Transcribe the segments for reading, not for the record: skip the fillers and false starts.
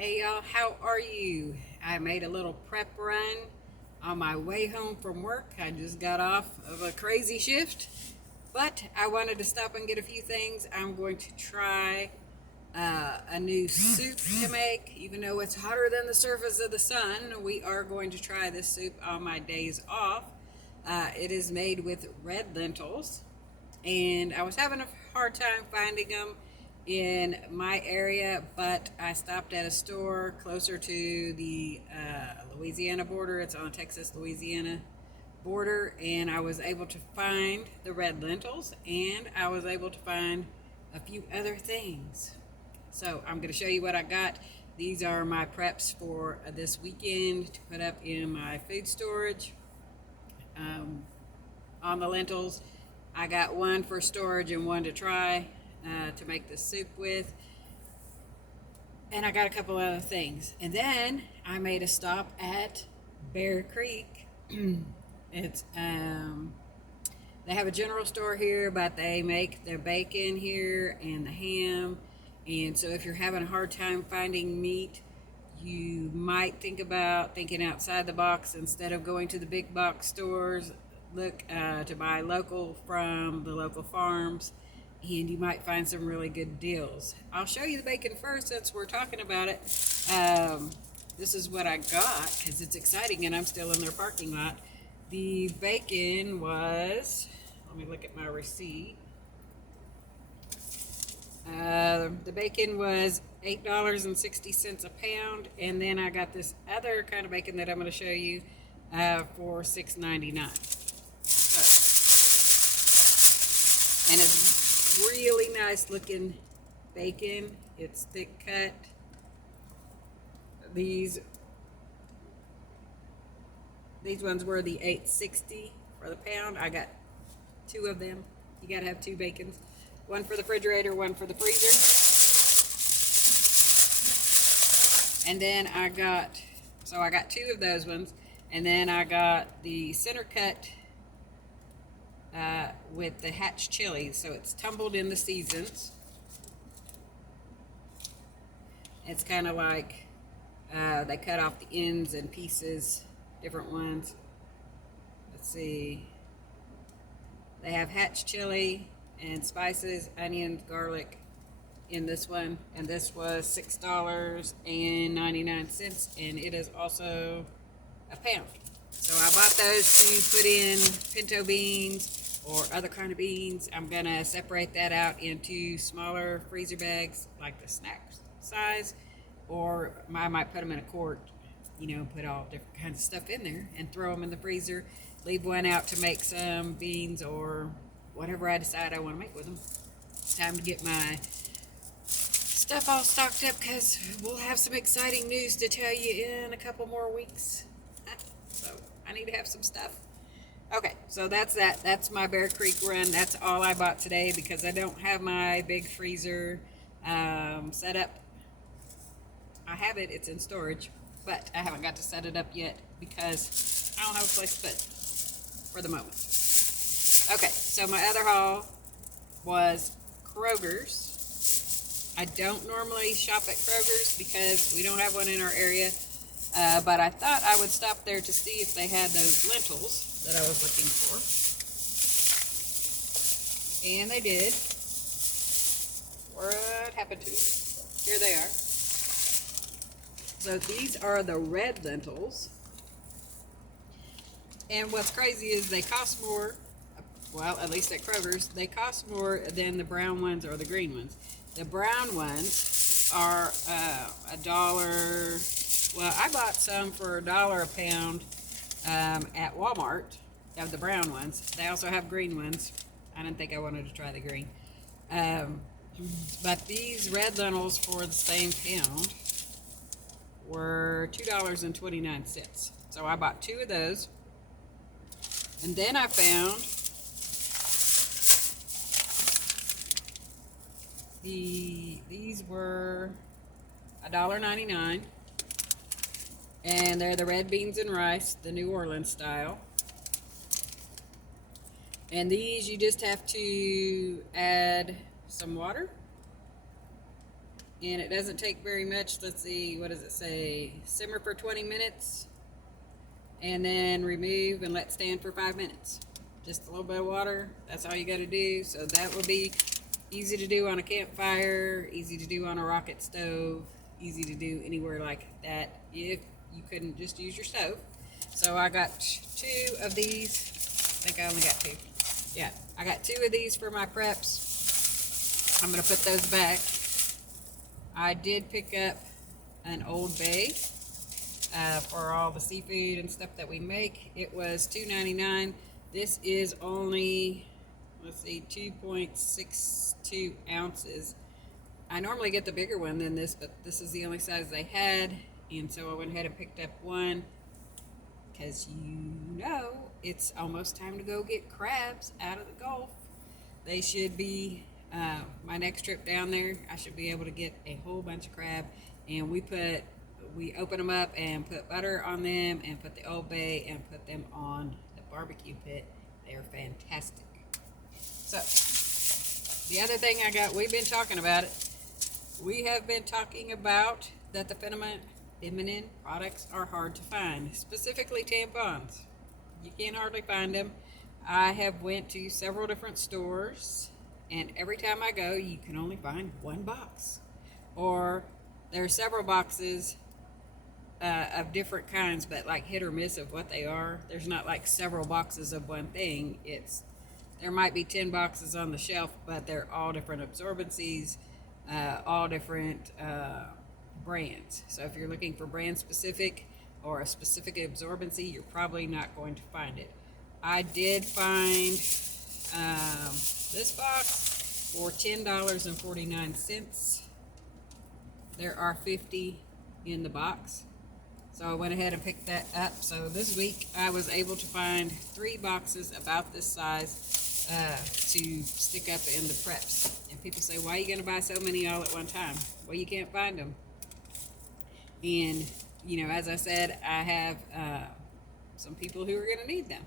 Hey y'all, how are you? I made a little prep run on my way home from work. I just got off of a crazy shift, but I wanted to stop and get a few things. I'm going to try a new soup to make. Even though it's hotter than the surface of the sun, we are going to try this soup on my days off. It is made with red lentils, and I was having a hard time finding them in my area, but I stopped at a store closer to the Louisiana border. It's on the Texas-Louisiana border, and I was able to find the red lentils, and I was able to find a few other things. So I'm going to show you what I got. These are my preps for this weekend to put up in my food storage. On the lentils, I got one for storage and one to try to make the soup with. And I got a couple other things. And then I made a stop at Bear Creek. It's they have a general store here, but they make their bacon here and the ham. And so if you're having a hard time finding meat, you might think about thinking outside the box instead of going to the big box stores. Look to buy local from the local farms, and you might find some really good deals. I'll show you the bacon first since we're talking about it. This is what I got because it's exciting and I'm still in their parking lot. The bacon was, let me look at my receipt. The bacon was $8.60 a pound, and then I got this other kind of bacon that I'm going to show you for $6.99. And it's really nice looking bacon. It's thick cut. These ones were the $8.60 for the pound. I got two of them. You gotta have two bacons. One for the refrigerator, one for the freezer. And then I got two of those ones. And then I got the center cut with the hatch chili, so it's tumbled in the seasons. It's kind of like they cut off the ends and pieces, different ones. Let's see. They have hatch chili and spices, onions, garlic in this one, and this was $6.99, and it is also a pound. So I bought those to put in pinto beans or other kind of beans. I'm gonna separate that out into smaller freezer bags, like the snack size, or I might put them in a quart, put all different kinds of stuff in there and throw them in the freezer. Leave one out to make some beans or whatever I decide I want to make with them. It's time to get my stuff all stocked up because we'll have some exciting news to tell you in a couple more weeks. So I need to have some stuff. Okay, so that's that. That's my Bear Creek run. That's all I bought today because I don't have my big freezer set up. I have it. It's in storage, but I haven't got to set it up yet because I don't have a place to put it for the moment. Okay, so my other haul was Krogers. I don't normally shop at Krogers because we don't have one in our area. But I thought I would stop there to see if they had those lentils that I was looking for. And they did. What happened to them? Here they are. So these are the red lentils. And what's crazy is they cost more, well, at least at Kroger's, they cost more than the brown ones or the green ones. The brown ones are $1. Well, I bought some for $1 a pound at Walmart of the brown ones. They also have green ones. I didn't think I wanted to try the green. But these red lentils for the same pound were $2.29. So I bought two of those. And then I found these were $1.99. And they're the red beans and rice, the New Orleans style. And these you just have to add some water and it doesn't take very much. Let's see, what does it say? Simmer for 20 minutes and then remove and let stand for 5 minutes. Just a little bit of water, that's all you got to do. So that will be easy to do on a campfire, easy to do on a rocket stove, easy to do anywhere like that if you couldn't just use your stove. So I got 2 of these. I think I only got 2. Yeah, I got 2 of these for my preps. I'm going to put those back. I did pick up an Old Bay for all the seafood and stuff that we make. It was $2.99. This is only, let's see, 2.62 ounces. I normally get the bigger one than this, but this is the only size they had, and so I went ahead and picked up one because it's almost time to go get crabs out of the Gulf. They should be, my next trip down there, I should be able to get a whole bunch of crab, and we open them up and put butter on them and put the Old Bay and put them on the barbecue pit. They are fantastic. So, the other thing I got, we've been talking about it. We have been talking about that the feminine products are hard to find, specifically tampons. You can't hardly find them. I have went to several different stores, and every time I go, you can only find one box. Or there are several boxes of different kinds, but like hit or miss of what they are. There's not like several boxes of one thing. There might be 10 boxes on the shelf, but they're all different absorbencies, all different brands. So if you're looking for brand specific or a specific absorbency, you're probably not going to find it. I did find this box for $10.49. There are 50 in the box, so I went ahead and picked that up. So this week I was able to find 3 boxes about this size to stick up in the preps. And people say, why are you going to buy so many all at one time? Well, you can't find them. And, as I said, I have some people who are going to need them,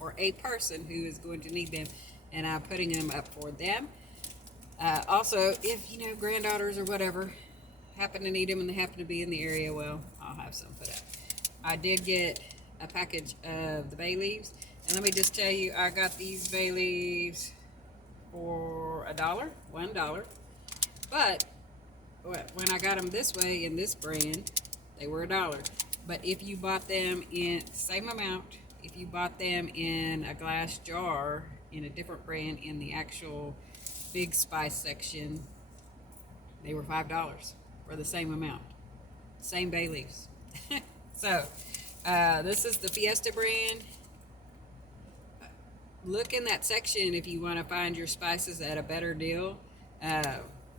or a person who is going to need them, and I'm putting them up for them. Also, if, granddaughters or whatever happen to need them and they happen to be in the area, well, I'll have some put up. I did get a package of the bay leaves, and let me just tell you, I got these bay leaves for $1. But when I got them this way in this brand, they were $1. But if you bought them in same amount, if you bought them in a glass jar in a different brand in the actual big spice section, they were $5 for the same amount, same bay leaves. So this is the Fiesta brand. Look in that section if you want to find your spices at a better deal,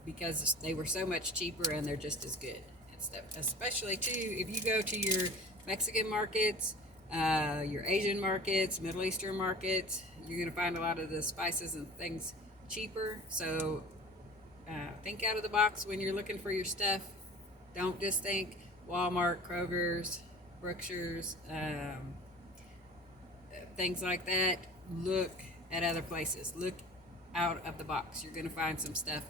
because they were so much cheaper and they're just as good and stuff. Especially too, if you go to your Mexican markets, your Asian markets, Middle Eastern markets, you're going to find a lot of the spices and things cheaper. So think out of the box when you're looking for your stuff. Don't just think Walmart, Krogers, Brookshires, things like that. Look at other places. Look out of the box. You're going to find some stuff.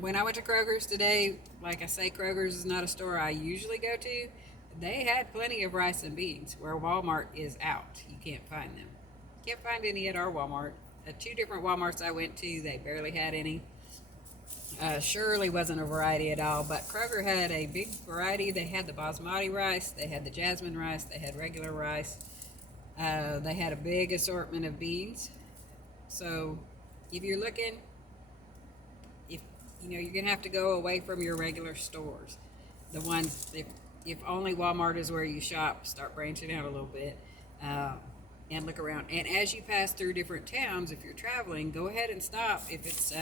When I went to Krogers today, like I say, Krogers is not a store I usually go to. They had plenty of rice and beans, where Walmart is out. You can't find them. Can't find any at our Walmart. At 2 different Walmarts I went to, they barely had any. Shirley wasn't a variety at all, but Kroger had a big variety. They had the basmati rice, they had the jasmine rice, they had regular rice. They had a big assortment of beans. So if you're looking, you're gonna have to go away from your regular stores. The ones, if only Walmart is where you shop, start branching out a little bit, and look around. And as you pass through different towns, if you're traveling, go ahead and stop. If it's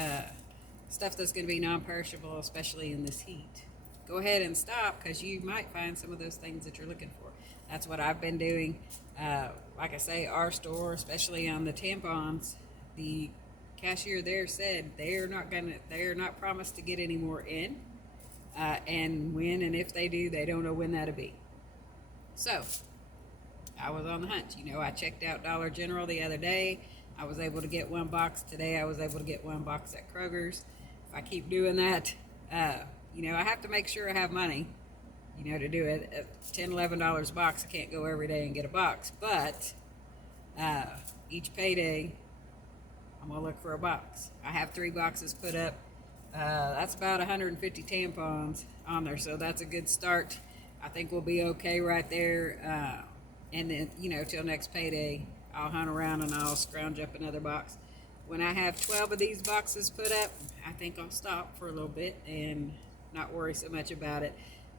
stuff that's going to be non-perishable, especially in this heat, go ahead and stop, because you might find some of those things that you're looking for. That's what I've been doing. Like I say, our store, especially on the tampons, the cashier there said they are not promised to get any more in, and when and if they do, they don't know when that'll be. So I was on the hunt. I checked out Dollar General the other day. I was able to get 1 box today. I was able to get 1 box at Krogers. If I keep doing that, You know, I have to make sure I have money, you know, to do it. At $10, $11 a box, I can't go every day and get a box. But each payday, I'm going to look for a box. I have 3 boxes put up. That's about 150 tampons on there, so that's a good start. I think we'll be okay right there. And then, you know, till next payday, I'll hunt around and I'll scrounge up another box. When I have 12 of these boxes put up, I think I'll stop for a little bit and not worry so much about it,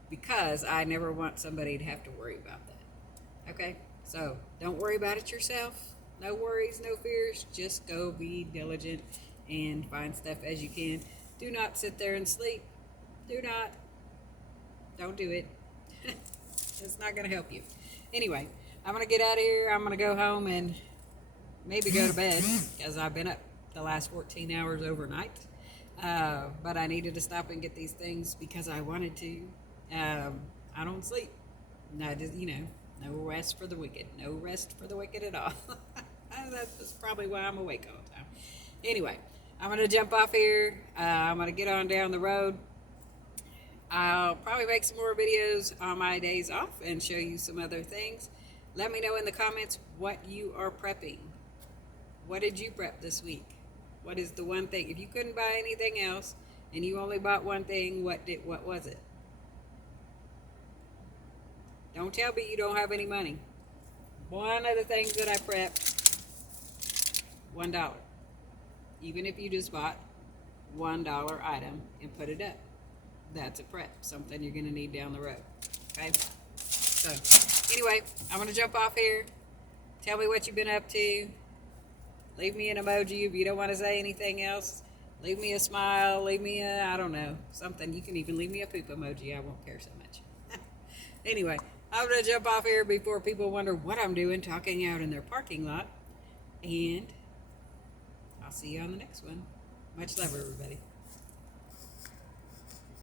because I never want somebody to have to worry about that. Okay? So don't worry about it yourself. No worries, no fears. Just go be diligent and find stuff as you can. Do not sit there and sleep. Do not. Don't do it. It's not going to help you. Anyway, I'm going to get out of here. I'm going to go home and maybe go to bed, because I've been up the last 14 hours overnight. But I needed to stop and get these things because I wanted to. I don't sleep. No, you know, no rest for the wicked. No rest for the wicked at all. That's probably why I'm awake all the time. Anyway, I'm going to jump off here. I'm going to get on down the road. I'll probably make some more videos on my days off and show you some other things. Let me know in the comments what you are prepping. What did you prep this week? What is the one thing? If you couldn't buy anything else and you only bought one thing, what was it? Don't tell me you don't have any money. One of the things that I prepped, $1. Even if you just bought $1 item and put it up. That's a prep, something you're going to need down the road. Okay? So, anyway, I'm going to jump off here. Tell me what you've been up to. Leave me an emoji if you don't want to say anything else. Leave me a smile. Leave me a, I don't know, something. You can even leave me a poop emoji. I won't care so much. Anyway, I'm going to jump off here before people wonder what I'm doing talking out in their parking lot. And I'll see you on the next one. Much love, everybody.